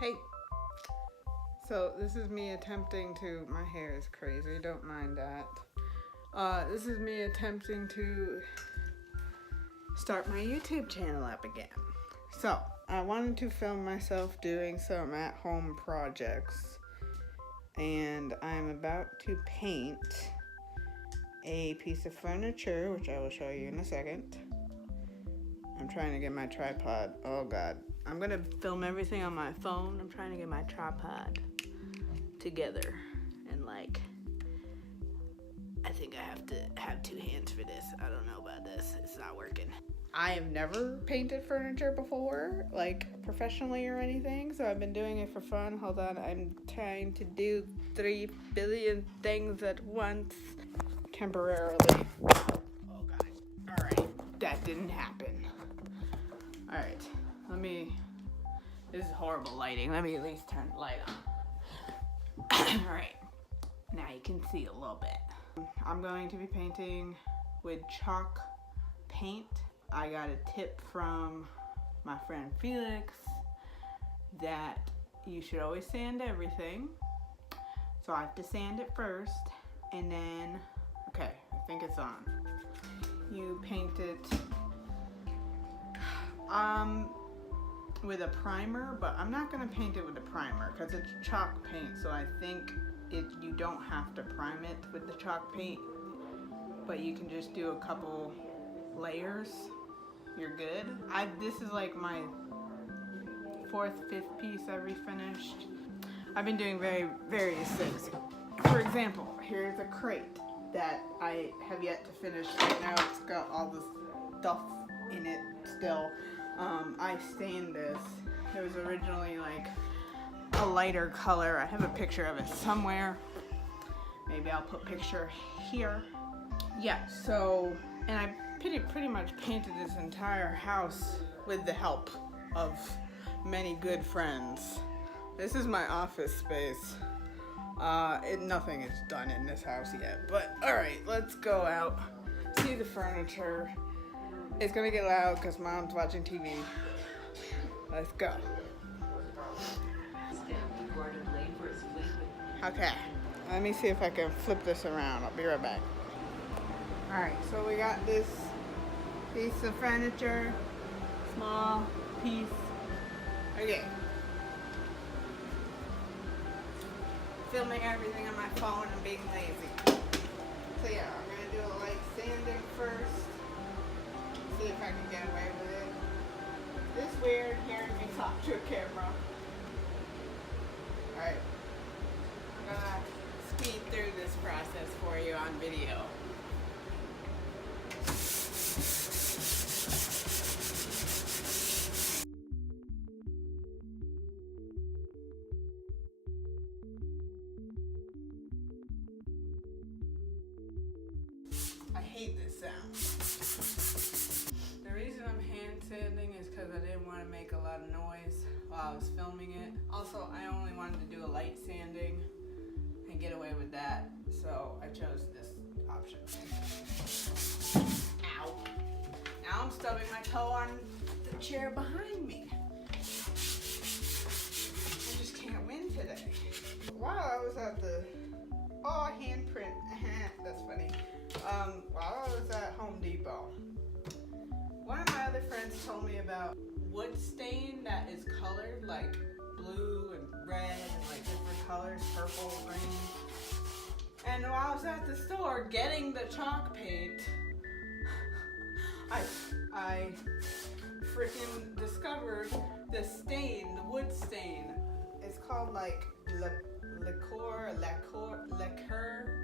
Hey, so this is me attempting to, my hair is crazy, don't mind that. This is me attempting to start my YouTube channel up again. So, I wanted to film myself doing some at-home projects, and I'm about to paint a piece of furniture, which I will show you in a second. I'm trying to get my tripod. Oh God. I'm gonna film everything on my phone. I'm trying to get my tripod together. And I think I have to have two hands for this. I don't know about this. It's not working. I have never painted furniture before, professionally or anything. So I've been doing it for fun. Hold on. I'm trying to do 3 billion things at once temporarily. Oh God. All right. That didn't happen. All right. This is horrible lighting. Let me at least turn the light on. All right. Now you can see a little bit. I'm going to be painting with chalk paint. I got a tip from my friend Felix that you should always sand everything. So I have to sand it first, and then, okay, I think it's on. You paint it with a primer, but I'm not gonna paint it with a primer because it's chalk paint, so I think you don't have to prime it with the chalk paint, but you can just do a couple layers. You're good. This is like my 4th, 5th piece I refinished. I've been doing various things. For example, here's a crate that I have yet to finish. Right now it's got all this stuff in it still. I stained this. It was originally like a lighter color. I have a picture of it somewhere. Maybe I'll put a picture here. Yeah, so, and I pretty much painted this entire house with the help of many good friends. This is my office space. Nothing is done in this house yet, but all right, let's go out, see the furniture. It's gonna get loud because Mom's watching TV. Let's go. Okay, let me see if I can flip this around. I'll be right back. All right, so we got this piece of furniture, small piece. Okay. Filming everything on my phone and being lazy. So yeah, I'm gonna do a light sanding first. See if I can get away with it. It's weird hearing me talk to a camera. Alright. I'm gonna speed through this process for you on video. I hate this sound. The reason I'm hand sanding is because I didn't want to make a lot of noise while I was filming it. Also, I only wanted to do a light sanding and get away with that, so I chose this option. Ow. Now I'm stubbing my toe on the chair behind me. I just can't win today. While I was at the handprint, that's funny. While I was at Home Depot, one of my other friends told me about wood stain that is colored like blue and red and like different colors, purple, green. And while I was at the store getting the chalk paint, I freaking discovered the stain, the wood stain. It's called like liqueur,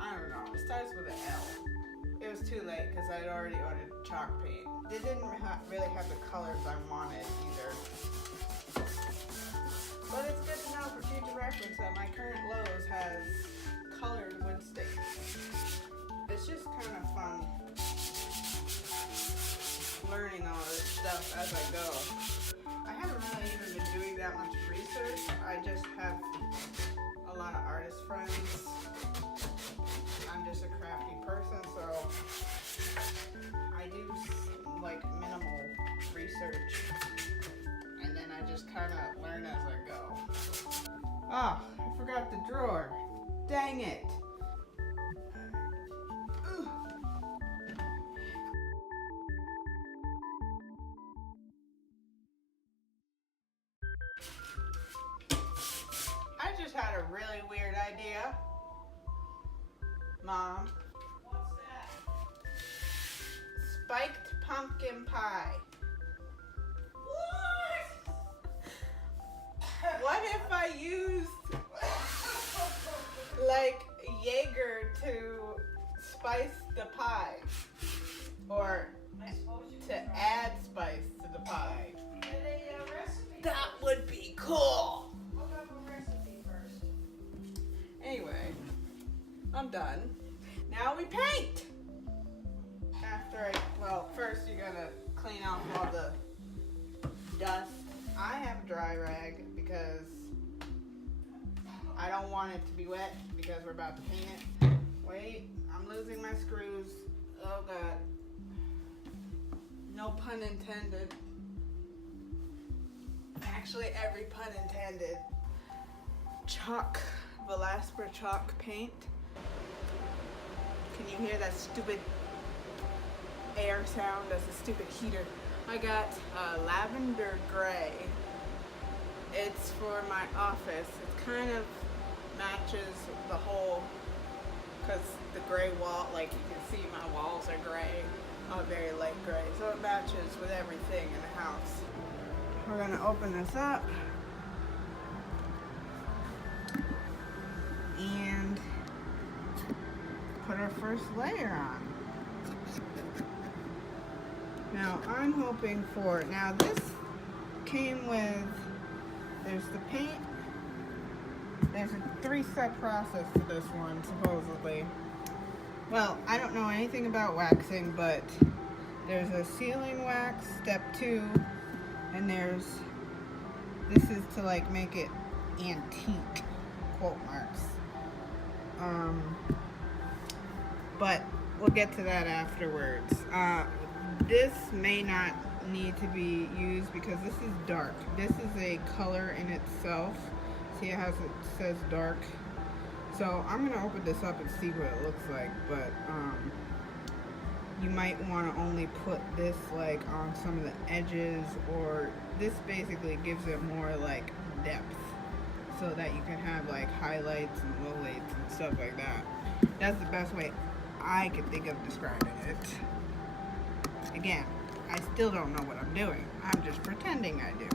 I don't know. It starts with an L. It was too late because I'd already ordered chalk paint. It didn't really have the colors I wanted either. But it's good to know for future reference that my current Lowe's has colored wood stains. It's just kind of fun learning all this stuff as I go. I haven't really even been doing that much research. I just have a lot of artist friends. I'm just a crafty person, so I do like minimal research, and then and I just kind of learn as I go. Oh, I forgot the drawer. Dang it. I just had a really weird idea. Mom. What's that? Spiked pumpkin pie. What? What if I used like Jaeger to spice the pie? Or I suppose you to could try. add spice to the pie? Get a recipe. That would be cool. Look up a recipe first. Anyway, I'm done. Now we paint. First you gotta clean off all the dust. I have a dry rag because I don't want it to be wet because we're about to paint it. Wait, I'm losing my screws. Oh God. No pun intended. Actually, every pun intended. Chalk, Velasper chalk paint. Can you hear that stupid air sound? That's a stupid heater. I got lavender gray. It's for my office. It kind of matches the whole, because the gray wall, like you can see my walls are gray, very light gray. So it matches with everything in the house. We're gonna open this up and put our first layer on. Now I'm hoping for, now this came with, there's the paint, there's a 3-step process to this one supposedly. Well, I don't know anything about waxing, but there's a sealing wax, step 2, and there's, this is to like make it antique, quote marks. But we'll get to that afterwards. This may not need to be used because this is dark. This is a color in itself. See how it says dark? So I'm gonna open this up and see what it looks like, but you might want to only put this like on some of the edges, or this basically gives it more like depth so that you can have like highlights and lowlights and stuff like that. That's the best way I can think of describing it. Again, I still don't know what I'm doing. I'm just pretending I do.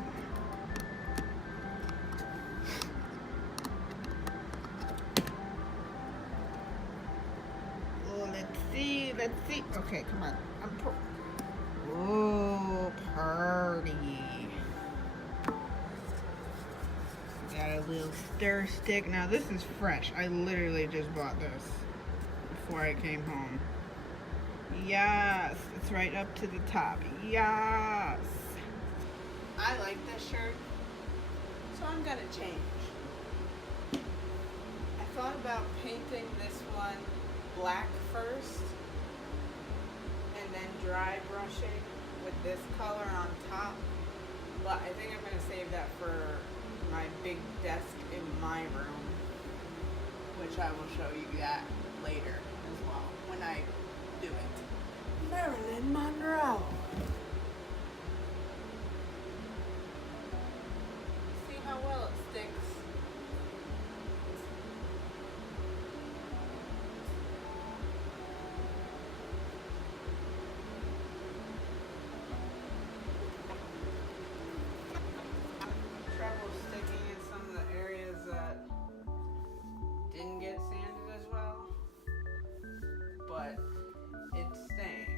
Let's see. Okay, come on. Ooh, party. Got a little stir stick. Now this is fresh. I literally just bought this before I came home. Yes, it's right up to the top. Yes. I like this shirt, so I'm gonna change. I thought about painting this one black first and then dry brushing with this color on top, but I think I'm gonna save that for my big desk in my room, which I will show you that later as well when I do it. Marilyn Monroe. See how well it sticks. Trouble sticking in some of the areas that didn't get sanded as well, but it's staying.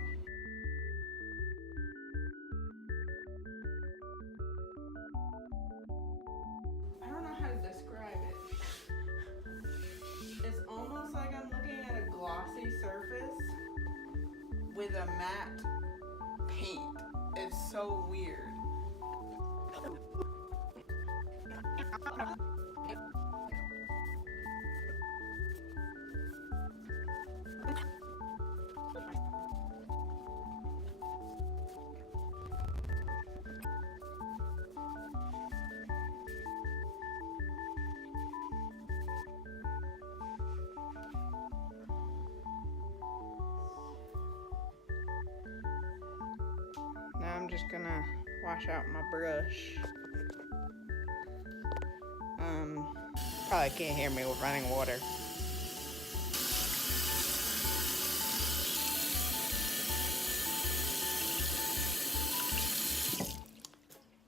I don't know how to describe it. It's almost like I'm looking at a glossy surface with a matte paint. It's so weird. I'm just gonna wash out my brush. Probably can't hear me with running water.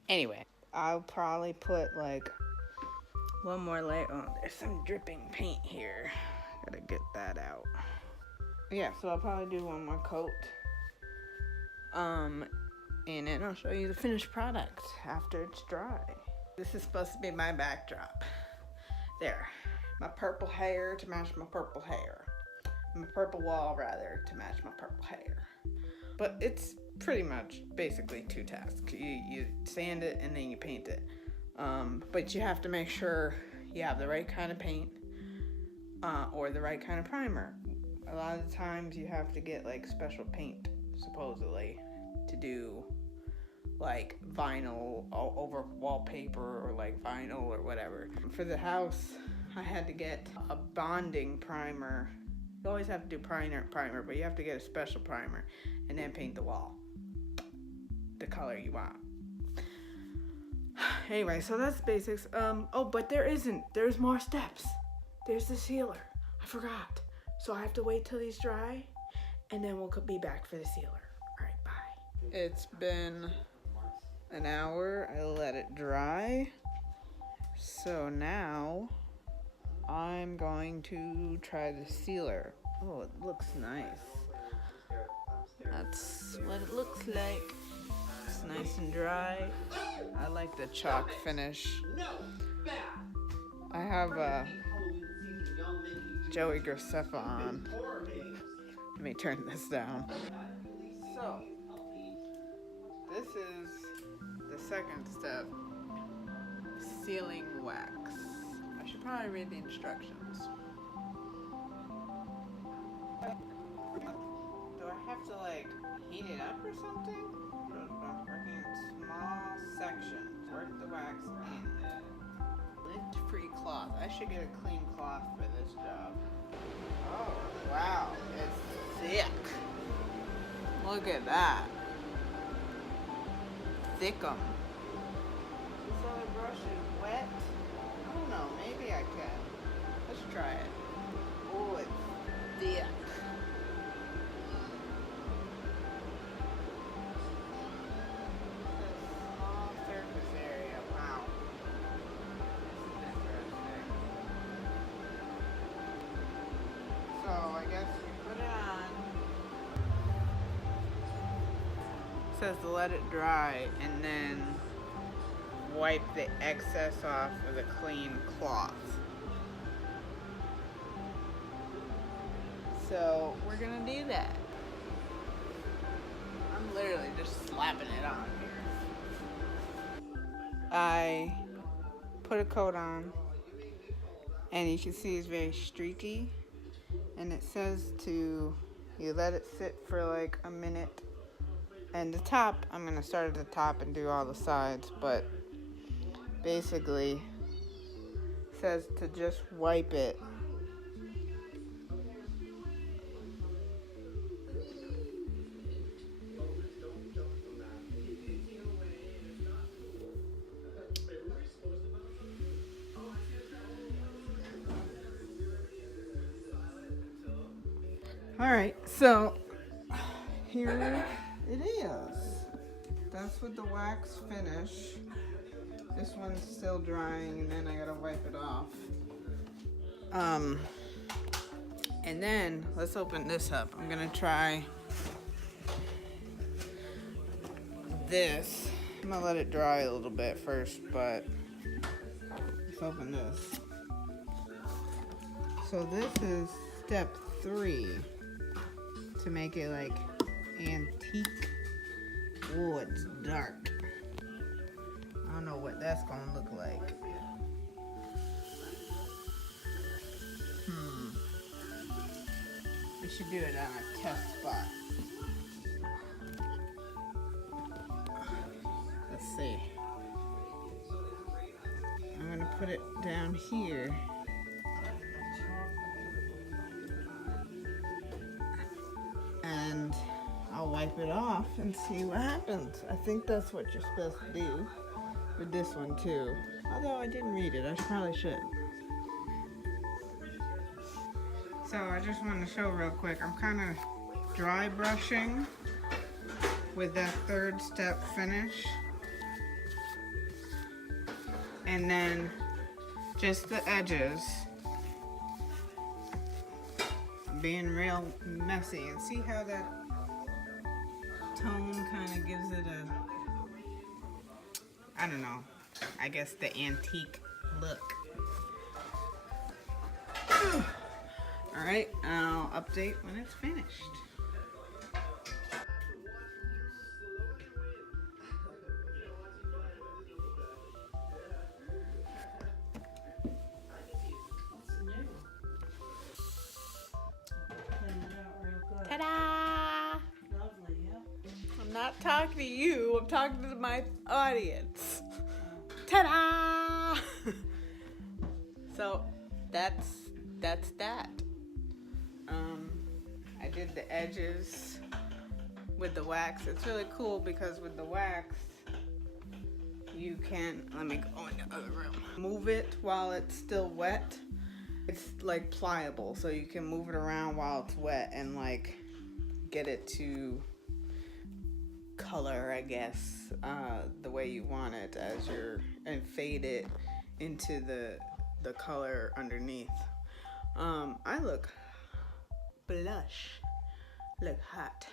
Anyway, I'll probably put like one more layer. Oh, there's some dripping paint here. Gotta get that out. Yeah, so I'll probably do one more coat. And then I'll show you the finished product after it's dry. This is supposed to be my backdrop. There. My purple hair to match my purple hair. My purple wall, rather, to match my purple hair. But it's pretty much basically two tasks. You sand it and then you paint it. But you have to make sure you have the right kind of paint or the right kind of primer. A lot of the times you have to get like special paint, supposedly, to do like vinyl over wallpaper or like vinyl or whatever. For the house, I had to get a bonding primer. You always have to do primer, but you have to get a special primer and then paint the wall the color you want. Anyway, so that's basics. Oh, but there's more steps. There's the sealer. I forgot. So I have to wait till these dry and then we'll be back for the sealer. All right, bye. It's been an hour. I let it dry. So now I'm going to try the sealer. Oh, it looks nice. That's what it looks like. It's nice and dry. I like the chalk finish. I have Joey Graceffa on. Let me turn this down. So, this is the second step. Sealing wax. I should probably read the instructions. Do I have to like heat it up or something? Working in small sections. Work the wax in. Lint-free cloth. I should get a clean cloth for this job. Oh, wow. It's thick. Look at that. Thickum. This other brush is wet. I don't know. Maybe I can. Let's try it. Oh, it's thick. Small surface area. Wow. This is interesting. So I guess we put it on. It says to let it dry and then wipe the excess off with a clean cloth. So we're gonna do that. I'm literally just slapping it on here. I put a coat on and you can see it's very streaky, and it says you let it sit for like a minute. And the top, I'm gonna start at the top and do all the sides, but basically says to just wipe it. Alright, so here it is. That's with the wax finish. This one's still drying and then I gotta wipe it off. And then let's open this up. I'm gonna try this. I'm gonna let it dry a little bit first, but let's open this. So this is step 3 to make it like antique. Oh, it's dark. I don't know what that's gonna look like. We should do it on a test spot. Let's see. I'm gonna put it down here. And I'll wipe it off and see what happens. I think that's what you're supposed to do with this one too. Although I didn't read it, I probably should. So I just want to show real quick, I'm kind of dry brushing with that third step finish. And then just the edges. Being real messy, and see how that tone kind of gives it a, I don't know, I guess the antique look. All right, I'll update when it's finished. Ta-da! Lovely, yeah. I'm not talking to you, I'm talking to my audience. Ta-da! So that's that. I did the edges with the wax. It's really cool because with the wax, you can, let me go in the other room. Move it while it's still wet. It's like pliable, so you can move it around while it's wet and like get it to color, I guess, the way you want it as you're, and fade it into the color underneath. I look blush, look hot.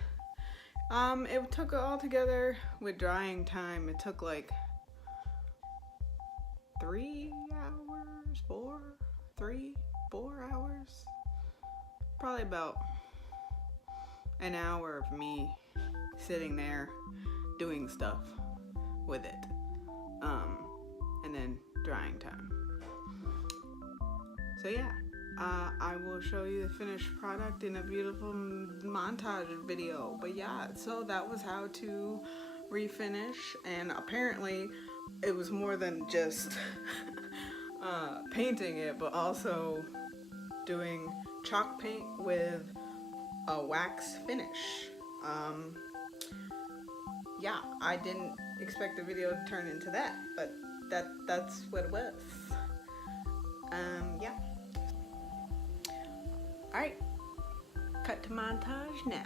It took all together with drying time. It took like 3 hours, 4 hours, probably about an hour of me sitting there doing stuff with it, and then drying time. So yeah, I will show you the finished product in a beautiful montage video. But yeah, so that was how to refinish, and apparently it was more than just painting it, but also doing chalk paint with a wax finish. Yeah, I didn't expect the video to turn into that, but that's what it was. Yeah. Alright, cut to montage now.